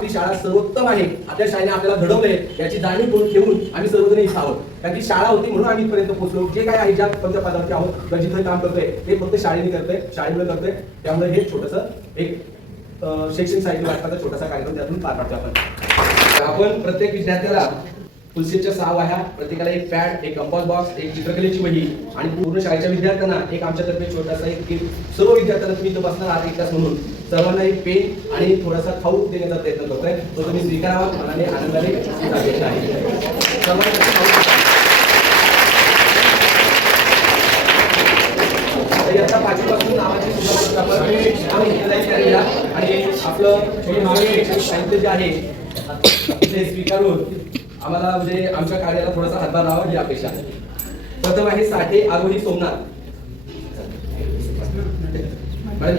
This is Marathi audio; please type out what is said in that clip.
आपली शाळा सर्वोत्तम आहे. आपल्या शाळेने आपल्याला घडवलंय याची जाणीव करून ठेवून आम्ही सर्वजण इथं आहोत. कारण की शाळा होती म्हणून आम्ही इथपर्यंत पोहोचलो. जे काय आहे ज्या कोणत्या आहोत किंवा जिथे काम करतोय ते फक्त शाळेने करतोय शाळेमुळे करतोय. त्यामुळे हे छोटस एक शैक्षणिक साहित्य वाटपाचा छोटासा कार्यक्रम त्यातून पार पाडतो आपण. आपण प्रत्येक विद्यार्थ्याला फुलसेटच्या सहा वाह्या प्रत्येकाला एक पॅड एक कंपास बॉक्स एक चित्रकलेची वही आणि पूर्ण शाळेच्या विद्यार्थ्यांना एक आमच्यातर्फे छोटासा एक गिफ्ट सर्व विद्यार्थ्यांना तुम्ही इथं बसणार आहात एक तास म्हणून. सर्वांना एक पेन आणि थोडासा खाऊ देण्याचा प्रयत्न करतोय. तो तुम्ही स्वीकारावा मनाने आनंदाने आहे. सर्वांना नावाची आपण. आणि आपलं हे साहित्य जे आहे ते स्वीकारून आम्हाला म्हणजे आमच्या कार्याला थोडासा हातभार लावा ही अपेक्षा आहे. प्रथम आहे साठे आगोरी सोमनाथ. मॅडम